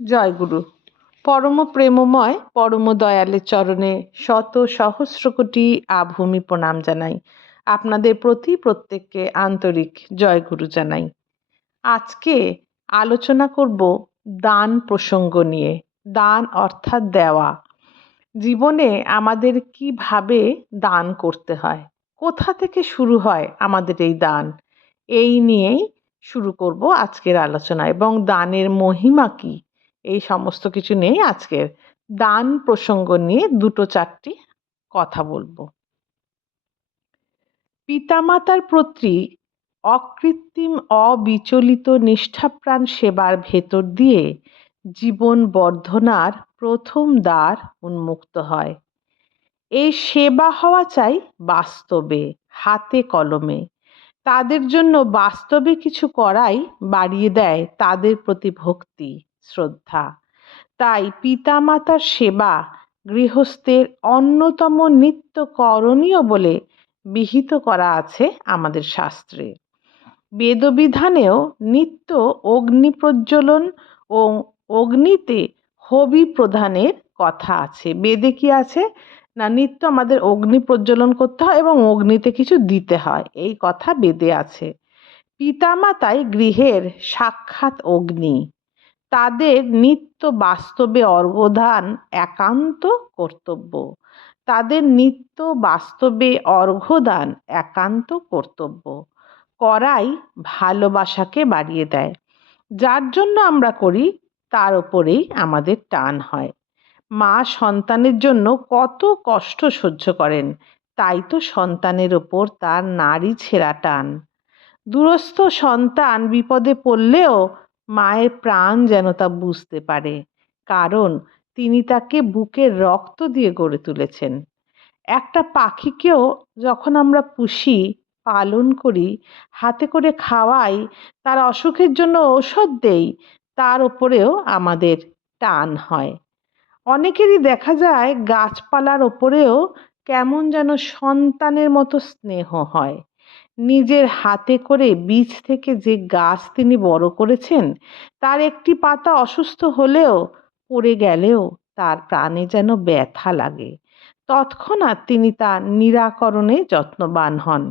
জয়গুরু। পরম প্রেমময় পরম দয়ালের চরণে শত সহস্র কোটি আভূমি প্রণাম জানাই। আপনাদের প্রতি প্রত্যেককে আন্তরিক জয়গুরু জানাই। আজকে আলোচনা করব দান প্রসঙ্গ নিয়ে। দান অর্থাৎ দেওয়া। জীবনে আমাদের কিভাবে দান করতে হয়, কোথা থেকে শুরু হয় আমাদের এই দান, এই নিয়েই শুরু করব আজকের আলোচনা। এবং দানের মহিমা কি, এই সমস্ত কিছু নিয়েই আজকের দান প্রসঙ্গ নিয়ে দুটো চারটি কথা বলবো। পিতামাতার প্রতি অকৃত্রিম অবিচলিত নিষ্ঠাপ্রাণ সেবার ভেতর দিয়ে জীবন বর্ধনার প্রথম দ্বার উন্মুক্ত হয়। এই সেবা হওয়া চাই বাস্তবে, হাতে কলমে। তাদের জন্য বাস্তবে কিছু করাই বাড়িয়ে দেয় তাদের প্রতি ভক্তি, শ্রদ্ধা। তাই পিতামাতার সেবা গৃহস্থের অন্যতম নিত্য করণীয় বলে বিহিত করা আছে আমাদের শাস্ত্রে। বেদবিধানেও নিত্য অগ্নি প্রজ্বলন ও অগ্নিতে হবি প্রদানের কথা আছে। বেদে কি আছে না, নিত্য আমাদের অগ্নি প্রজ্বলন করতে হয় এবং অগ্নিতে কিছু দিতে হয়, এই কথা বেদে আছে। পিতামাতাই গৃহের সাক্ষাৎ অগ্নি। তাদের নিত্য বাস্তবে অর্ঘ্যদান একান্ত কর্তব্য। তাদের নিত্য বাস্তবে অর্ঘ্যদান একান্ত কর্তব্য করাই ভালোবাসাকে বাড়িয়ে দেয়। যার জন্য আমরা করি তার ওপরেই আমাদের টান হয়। মা সন্তানের জন্য কত কষ্ট সহ্য করেন, তাই তো সন্তানের ওপর তার নারী ছেঁড়া টান। দূরস্থ সন্তান বিপদে পড়লেও মায়ের প্রাণ যেন তা বুঝতে পারে, কারণ তিনি তাকে বুকের রক্ত দিয়ে গড়ে তুলেছেন। একটা পাখিকেও যখন আমরা পুষি, পালন করি, হাতে করে খাওয়াই, তার অসুখের জন্য ঔষধ দেই, তার ওপরেও আমাদের টান হয়। অনেকেরই দেখা যায় গাছপালার ওপরেও কেমন যেন সন্তানের মতো স্নেহ হয়। নিজের হাতে করে বীজ থেকে যে গাছ তিনি বড় করেছেন, তার একটি পাতা অসুস্থ হলেও, পড়ে গেলেও তার প্রাণে যেন ব্যথা লাগে। তৎক্ষণাৎ তিনি তার নিরাকরণে যত্নবান হন।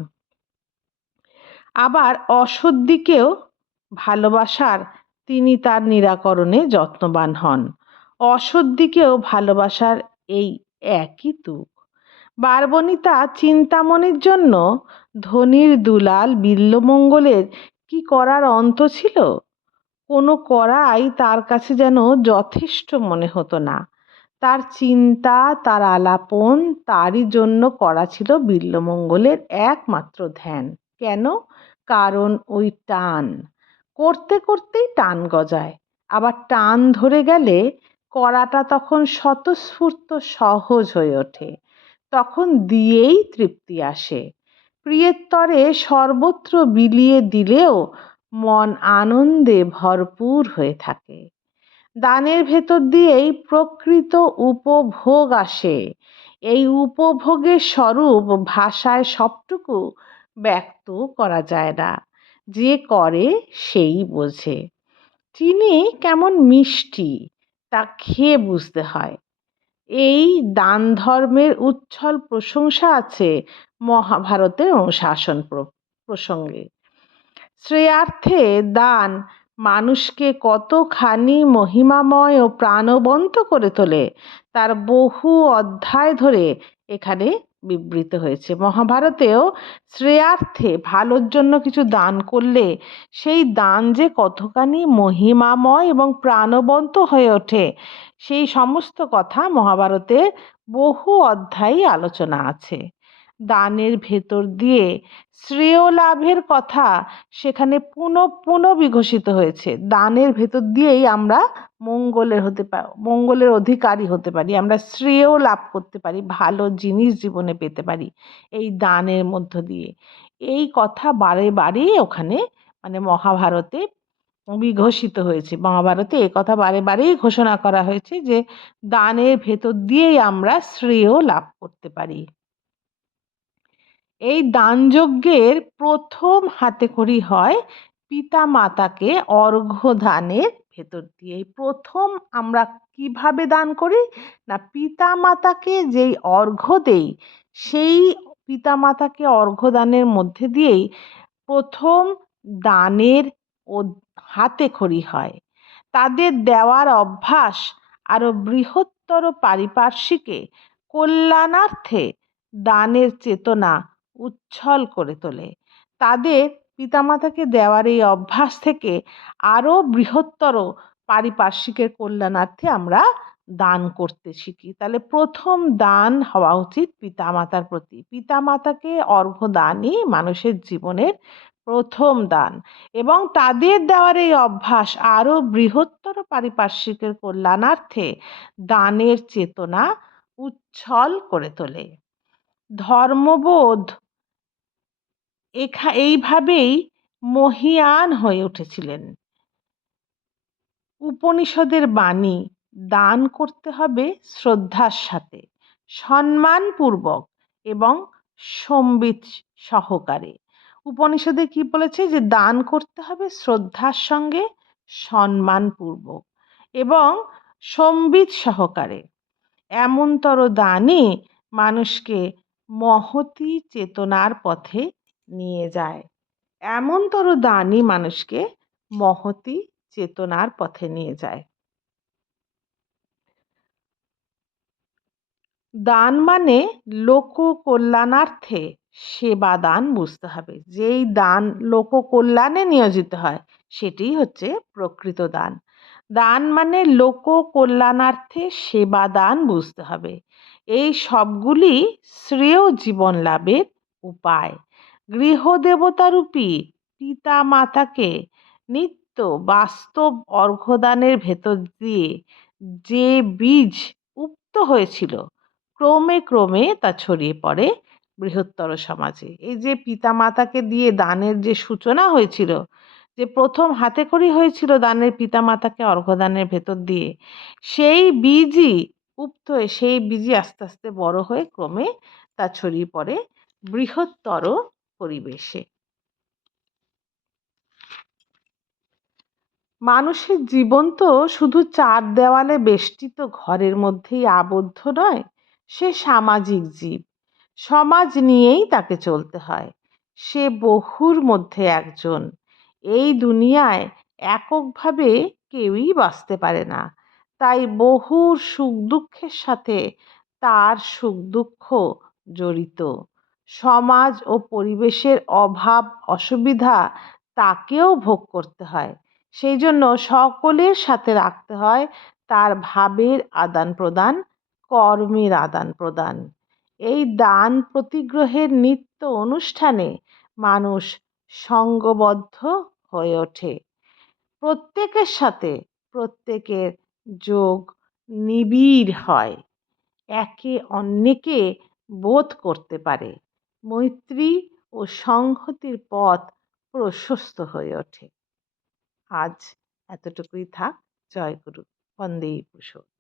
আবার অসৎ দিকেও ভালোবাসার তিনি তার নিরাকরণে যত্নবান হন। অসৎ দিকেও ভালোবাসার এই একই তুক। বারবনিতা চিন্তামণির জন্য ধনির দুলাল বিল্বমঙ্গলের কি করার অন্ত ছিল? কোনো করাই তার কাছে যেন যথেষ্ট মনে হতো না। তার চিন্তা, তার আলাপন, তারই জন্য করা ছিল বিল্বমঙ্গলের একমাত্র ধ্যান। কেন? কারণ ওই টান। করতে করতেই টান গজায়। আবার টান ধরে গেলে করাটা তখন স্বতঃস্ফূর্ত সহজ হয়ে ওঠে। তখন দিয়েই তৃপ্তি আসে। প্রিয়ের সর্বত্র বিলিয়ে দিলেও মন আনন্দে ভরপুর হয়ে থাকে। দানের ভেতর দিয়েই প্রকৃত উপভোগ আসে। এই উপভোগের স্বরূপ ভাষায় সবটুকু ব্যক্ত করা যায় না। যে করে সেই বোঝে। চিনি কেমন মিষ্টি, তা খেয়ে বুঝতে হয়। এই দান ধর্মের উচ্ছল প্রশংসা আছে মহাভারতের অনুশাসন প্রসঙ্গে। শ্রেয়ার্থে দান মানুষকে কতখানি মহিমাময় ও প্রাণবন্ত করে তোলে, তার বহু অধ্যায় ধরে এখানে বিবৃত হয়েছে। মহাভারতেও শ্রেয়ার্থে, ভালোর জন্য কিছু দান করলে সেই দান যে কতখানি মহিমাময় এবং প্রাণবন্ত হয়ে ওঠে, সেই সমস্ত কথা মহাভারতে বহু অধ্যায়ে আলোচনা আছে। দানের ভেতর দিয়ে শ্রেয় লাভের কথা সেখানে পুনঃ বিঘোষিত হয়েছে। দানের ভেতর দিয়েই আমরা মঙ্গলের অধিকারী হতে পারি, আমরা শ্রেয় লাভ করতে পারি, ভালো জিনিস জীবনে পেতে পারি এই দানের মধ্য দিয়ে। এই কথা বারে বারে ওখানে মহাভারতে বিঘোষিত হয়েছে। মহাভারতে এ কথা বারে বারেই ঘোষণা করা হয়েছে যে দানের ভেতর দিয়েই আমরা শ্রেয় লাভ করতে পারি। এই দানযজ্ঞের প্রথম হাতেখড়ি হয় পিতা মাতাকে অর্ঘ্য দানের ভেতর দিয়েই প্রথম আমরা কিভাবে দান করি না পিতামাতাকে যেই অর্ঘ্য দেই সেই পিতামাতাকে অর্ঘ্য দানের মধ্যে দিয়েই প্রথম দানের ও হাতেখড়ি হয়। তাদের দেওয়ার অভ্যাস আরো বৃহত্তর পারিপার্শ্বিকে কল্যাণার্থে দানের চেতনা উচ্ছল করে তোলে। তাদের পিতামাতাকে দেওয়ার এই অভ্যাস থেকে আরো বৃহত্তর পারিপার্শ্বিকের কল্যাণার্থে আমরা দান করতে শিখি। তাহলে প্রথম দান হওয়া উচিত পিতামাতার প্রতি। পিতামাতাকে অর্ঘ্য দানই মানুষের জীবনের প্রথম দান এবং তাদের দেওয়ার এই অভ্যাস আরো বৃহত্তর পারিপার্শ্বিকের কল্যাণার্থে দানের চেতনা উচ্ছল করে তোলে। ধর্মবোধ এইভাবেই মহীয়ান হয়ে উঠেছিলেন। উপনিষদের বাণী দান করতে হবে শ্রদ্ধার সাথে, সম্মানপূর্বক এবং সম্বিত সহকারে। উপনিষদে কি বলেছে যে দান করতে হবে শ্রদ্ধার সঙ্গে, সম্মানপূর্বক এবং সম্বিত সহকারে। এমনতর দানই মানুষকে মহতী চেতনার পথে নিয়ে যায়। এমনতর দানই মানুষকে মহতী চেতনার পথে নিয়ে যায়। দান মানে লোক কল্যাণার্থে সেবা দান বুঝতে হবে। যেই দান লোক কল্যাণে নিয়োজিত হয় সেটাই হচ্ছে প্রকৃত দান। দান মানে লোক কল্যাণার্থে সেবা দান বুঝতে হবে। এই সবগুলি শ্রেয় জীবন লাভের উপায়। গৃহদেবতারূপী পিতা মাতাকে নিত্য বাস্তব অর্ঘ্যদানের ভেতর দিয়ে যে বীজ উক্ত হয়েছিল ক্রমে ক্রমে তা ছড়িয়ে পড়ে বৃহত্তর সমাজে। এই যে পিতামাতাকে দিয়ে দানের যে সূচনা হয়েছিল, যে প্রথম হাতেখড়ি হয়েছিল দানের পিতামাতাকে অর্ঘ্যদানের ভেতর দিয়ে, সেই বীজই উক্ত হয়ে সেই বীজই আস্তে আস্তে বড় হয়ে ক্রমে তা ছড়িয়ে পড়ে বৃহত্তর পরিবেশে। মানুষের জীবন তো শুধু চার দেওয়ালে বেষ্টিত ঘরের মধ্যেই আবদ্ধ নয়, সে সামাজিক জীব। সমাজ নিয়েই তাকে চলতে হয়। সে বহুর মধ্যে একজন। এই দুনিয়ায় এককভাবে কেউই বাঁচতে পারে না। তাই বহুর সুখ দুঃখের সাথে তার সুখ দুঃখ জড়িত। সমাজ ও পরিবেশের অভাব অসুবিধা তাকেও ভোগ করতে হয়। সেই জন্য সকলের সাথে রাখতে হয় তার ভাবের আদান প্রদান, কর্মের আদান প্রদান। এই দান প্রতিগ্রহের নিত্য অনুষ্ঠানে মানুষ সঙ্গবদ্ধ হয়ে ওঠে। প্রত্যেকের সাথে প্রত্যেকের যোগ নিবিড় হয়, একে অন্যকে বোধ করতে পারে। মৈত্রী ও সংহতির পথ প্রশস্ত হয়ে ওঠে। আজ এতটুকুই থাক। জয় গুরু। বন্দে পুরুষোত্তম।